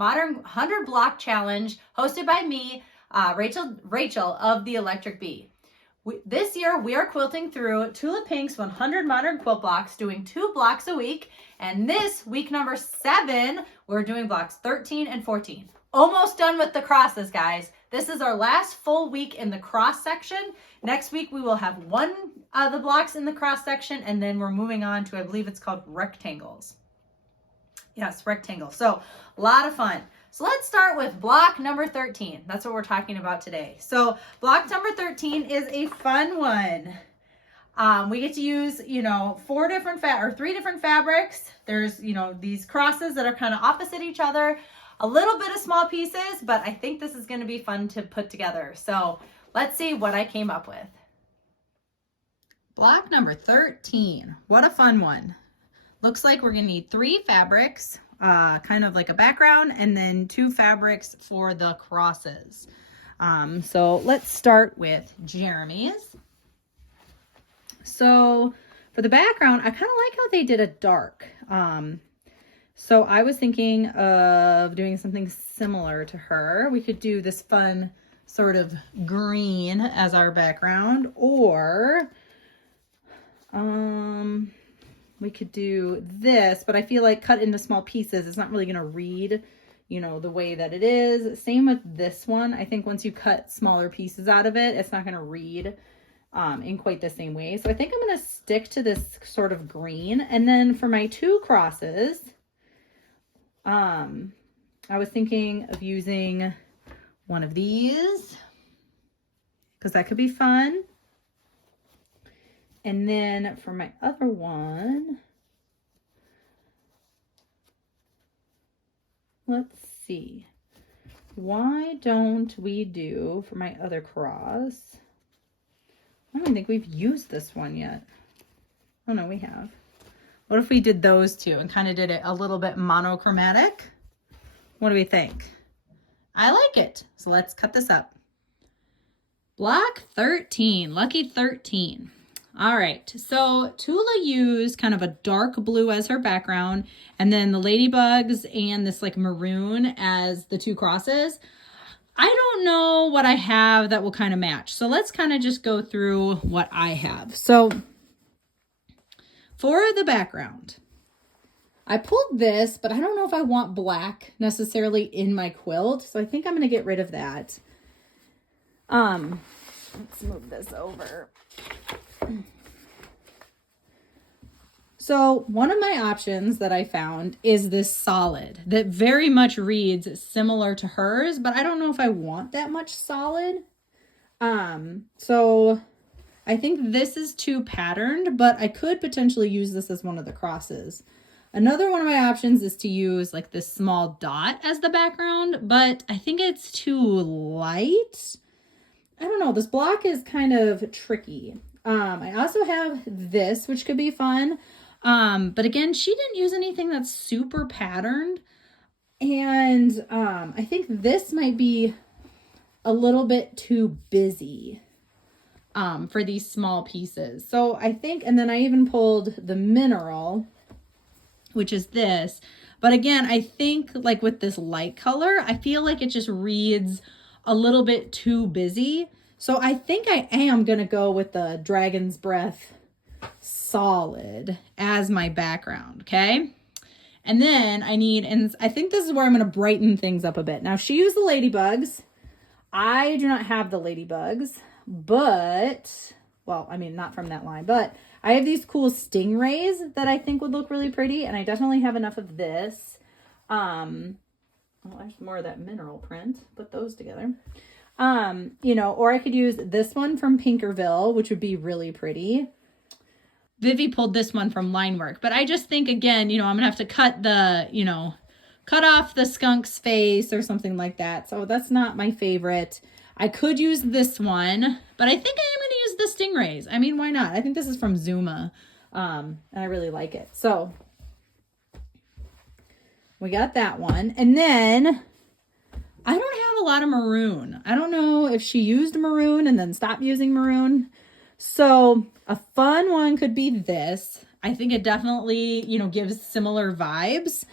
Modern 100 Block Challenge hosted by me, Rachel of the Electric Bee. This year, we are quilting through Tula Pink's 100 Modern Quilt Blocks, doing 2 blocks a week. And this week number 7, we're doing blocks 13 and 14. Almost done with the crosses, guys. This is our last full week in the cross section. Next week, we will have one of the blocks in the cross section, and then we're moving on to, I believe it's called rectangles. Yes, rectangles. So a lot of fun. So let's start with block number 13. That's what we're talking about today. So block number 13 is a fun one. We get to use, 3 different fabrics. There's, these crosses that are kind of opposite each other, a little bit of small pieces, but I think this is going to be fun to put together. So let's see what I came up with. Block number 13. What a fun one. Looks like we're going to need 3 fabrics, kind of like a background, and then 2 fabrics for the crosses. So let's start with Jeremy's. So for the background, I kind of like how they did a dark. So I was thinking of doing something similar to her. We could do this fun sort of green as our background, or we could do this, but I feel like cut into small pieces, it's not really going to read, the way that it is. Same with this one. I think once you cut smaller pieces out of it, it's not going to read in quite the same way. So I think I'm going to stick to this sort of green. And then for my 2 crosses, I was thinking of using one of these because that could be fun. And then for my other one, let's see. Why don't we do for my other cross? I don't think we've used this one yet. Oh no, we have. What if we did those 2 and kind of did it a little bit monochromatic? What do we think? I like it. So let's cut this up. Block 13, lucky 13. All right, so Tula used kind of a dark blue as her background, and then the ladybugs and this like maroon as the 2 crosses. I don't know what I have that will kind of match. So let's kind of just go through what I have. So for the background, I pulled this, but I don't know if I want black necessarily in my quilt. So I think I'm going to get rid of that. Let's move this over. So one of my options that I found is this solid that very much reads similar to hers, but I don't know if I want that much solid. So I think this is too patterned, but I could potentially use this as one of the crosses. Another one of my options is to use like this small dot as the background, but I think it's too light. I don't know. This block is kind of tricky. I also have this, which could be fun. But again, she didn't use anything that's super patterned. And I think this might be a little bit too busy for these small pieces. So I think, and then I even pulled the mineral, which is this. But again, I think like with this light color, I feel like it just reads a little bit too busy. So I think I am going to go with the Dragon's Breath solid as my background, okay? And then I need, and I think this is where I'm going to brighten things up a bit. Now, she used the ladybugs. I do not have the ladybugs, but, well, I mean, not from that line, but I have these cool stingrays that I think would look really pretty, and I definitely have enough of this. Well, there's more of that mineral print. Put those together. Or I could use this one from Pinkerville, which would be really pretty. Vivi pulled this one from Linework, but I just think, again, I'm going to have to cut the, cut off the skunk's face or something like that. So that's not my favorite. I could use this one, but I think I am going to use the stingrays. I mean, why not? I think this is from Zuma, and I really like it. So we got that one. And then I don't have a lot of maroon. I don't know if she used maroon and then stopped using maroon. So a fun one could be this. I think it definitely, gives similar vibes.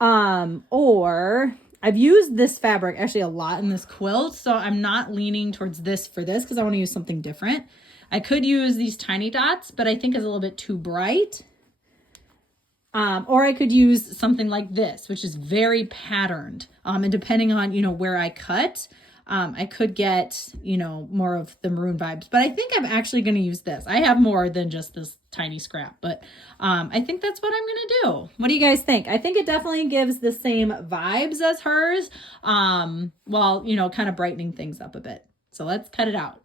Or I've used this fabric actually a lot in this quilt, so I'm not leaning towards this for this because I want to use something different. I could use these tiny dots, but I think it's a little bit too bright. Or I could use something like this, which is very patterned. And depending on, you know, where I cut, I could get, you know, more of the maroon vibes. But I think I'm actually going to use this. I have more than just this tiny scrap, but I think that's what I'm going to do. What do you guys think? I think it definitely gives the same vibes as hers, while, you know, kind of brightening things up a bit. So let's cut it out.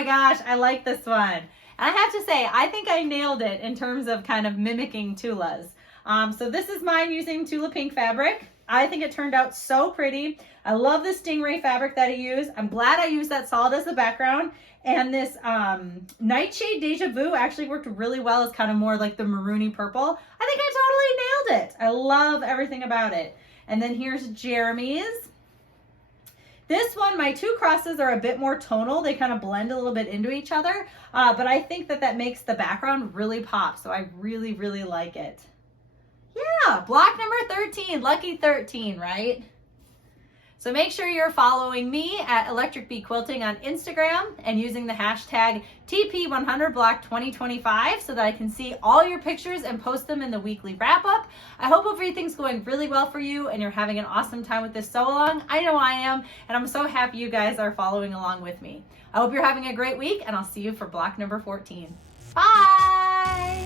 my gosh, I like this one. And I have to say, I think I nailed it in terms of kind of mimicking Tula's. So this is mine using Tula pink fabric. I think it turned out so pretty. I love the Stingray fabric that I used. I'm glad I used that solid as the background. And this Nightshade Deja Vu actually worked really well as kind of more like the maroony purple. I think I totally nailed it. I love everything about it. And then here's Jeremy's. This one, my two crosses are a bit more tonal. They kind of blend a little bit into each other. But I think that makes the background really pop. So I really, really like it. Yeah, block number 13, lucky 13, right? So make sure you're following me at Electric Bee Quilting on Instagram and using the hashtag TP100Block2025 so that I can see all your pictures and post them in the weekly wrap up. I hope everything's going really well for you and you're having an awesome time with this sew along. I know I am, and I'm so happy you guys are following along with me. I hope you're having a great week, and I'll see you for block number 14. Bye!